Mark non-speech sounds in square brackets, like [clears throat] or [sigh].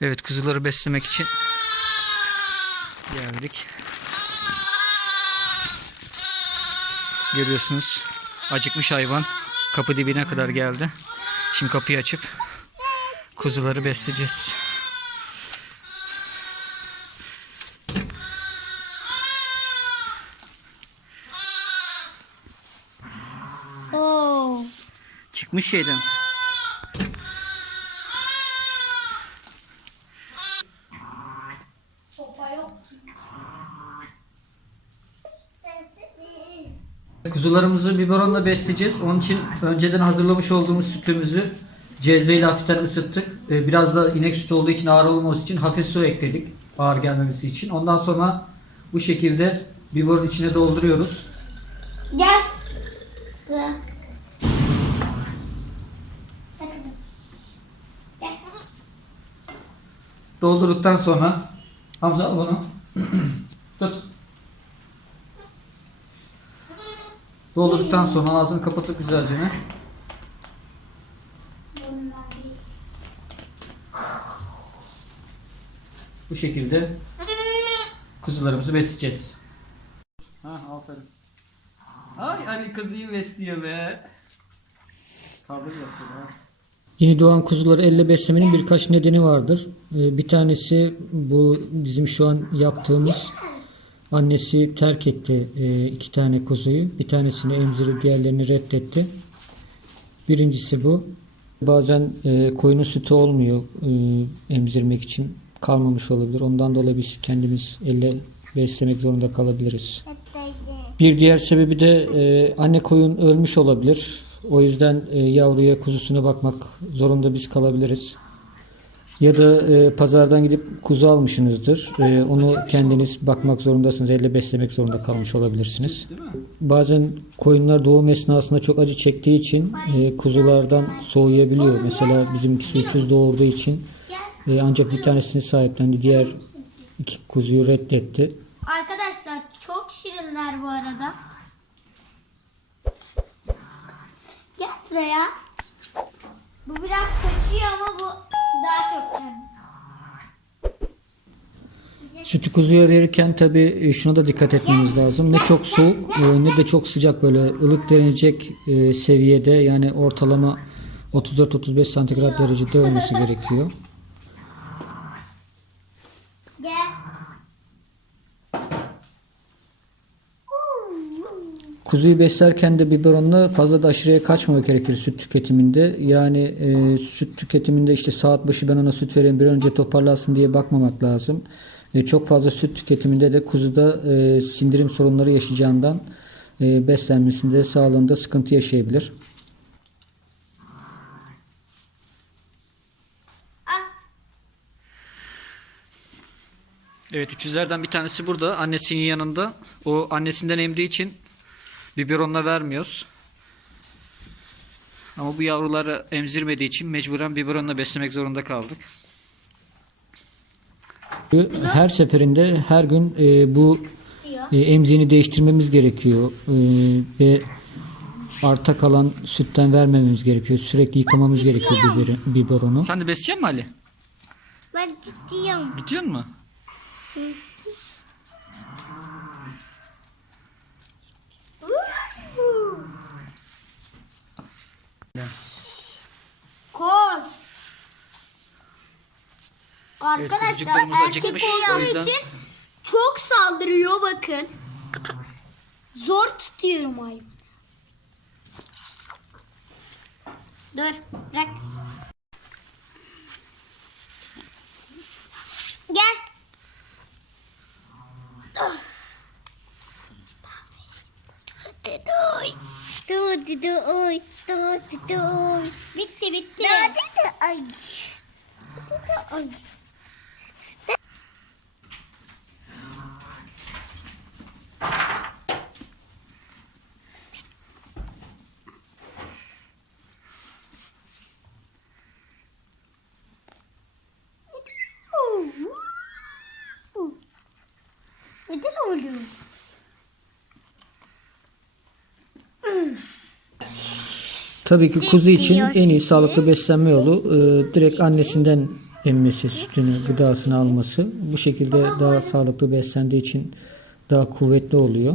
Evet kuzuları beslemek için geldik. Görüyorsunuz acıkmış hayvan kapı dibine kadar geldi. Şimdi kapıyı açıp kuzuları besleyeceğiz. Oo. Çıkmış şeyden. Kuzularımızı biberonla besleyeceğiz. Onun için önceden hazırlamış olduğumuz sütümüzü cezveyle hafiften ısıttık. Ee, Biraz da inek sütü olduğu için ağır olmaması için hafif su ekledik. Ağır gelmemesi için. Ondan sonra bu şekilde biberon içine dolduruyoruz. Gel. Gel. Gel. Doldurduktan sonra Hamza al onu. [clears throat] Tut. Doldurduktan sonra ağzını kapatıp güzelce ne? Bu şekilde kuzularımızı besleyeceğiz. Ha aferin. Ay Ali kızıyı besliyor be. Kaldır yasını. Yeni doğan kuzuları elle beslemenin birkaç nedeni vardır. Ee, Bir tanesi bu bizim şu an yaptığımız annesi terk etti e, iki tane kuzuyu. Bir tanesini emzirip diğerlerini reddetti. Birincisi bu. Bazen e, koyunun sütü olmuyor e, emzirmek için kalmamış olabilir. Ondan dolayı biz kendimiz elle beslemek zorunda kalabiliriz. Bir diğer sebebi de anne koyun ölmüş olabilir. O yüzden yavruya kuzusuna bakmak zorunda biz kalabiliriz. Ya da e, pazardan gidip kuzu almışsınızdır. E, onu kendiniz bakmak zorundasınız. Elle beslemek zorunda kalmış olabilirsiniz. Bazen koyunlar doğum esnasında çok acı çektiği için e, kuzulardan soğuyabiliyor. Mesela bizimkisi 300 doğurduğu için e, ancak bir tanesini sahiplendi. Diğer iki kuzuyu reddetti. Arkadaşlar çok şirinler bu arada. Gel buraya. Bu biraz kaçıyor ama bu daha çok şirin. Sütü kuzuya verirken tabi şuna da dikkat etmemiz lazım. Ne çok soğuk e, ne de çok sıcak böyle ılık denilecek e, seviyede yani ortalama 34-35 santigrat derecede olması [laughs] gerekiyor. Gel. Kuzuyu beslerken de biberonla fazla da aşırıya kaçmamak gerekir süt tüketiminde. Yani e, süt tüketiminde işte saat başı ben ona süt vereyim bir önce toparlasın diye bakmamak lazım. E, çok fazla süt tüketiminde de kuzuda e, sindirim sorunları yaşayacağından e, beslenmesinde sağlığında sıkıntı yaşayabilir. Evet üçüzlerden bir tanesi burada annesinin yanında. O annesinden emdiği için biberonla vermiyoruz. Ama bu yavruları emzirmediği için mecburen biberonla beslemek zorunda kaldık. Her seferinde her gün e, bu e, emziğini değiştirmemiz gerekiyor E, ve arta kalan sütten vermememiz gerekiyor. Sürekli yıkamamız gerekiyor biberi, biberonu. Sen de besleyecek misin Ali? Ben ciddiyim. Gidiyor mu? Koş. Arkadaşlar kuzucuklarımız erkek acıkmış, o olduğu yüzden- için çok saldırıyor bakın. Zor tutuyorum hayvanı. Dur bırak. Gel. Dur. Dur. Dur dur dur dur dur dur. Bitti bitti. Dur dur ay. Ay. Neden oluyor? Tabii ki kuzu için en iyi sağlıklı beslenme yolu e, direkt annesinden emmesi, sütünü, gıdasını alması bu şekilde daha sağlıklı beslendiği için daha kuvvetli oluyor.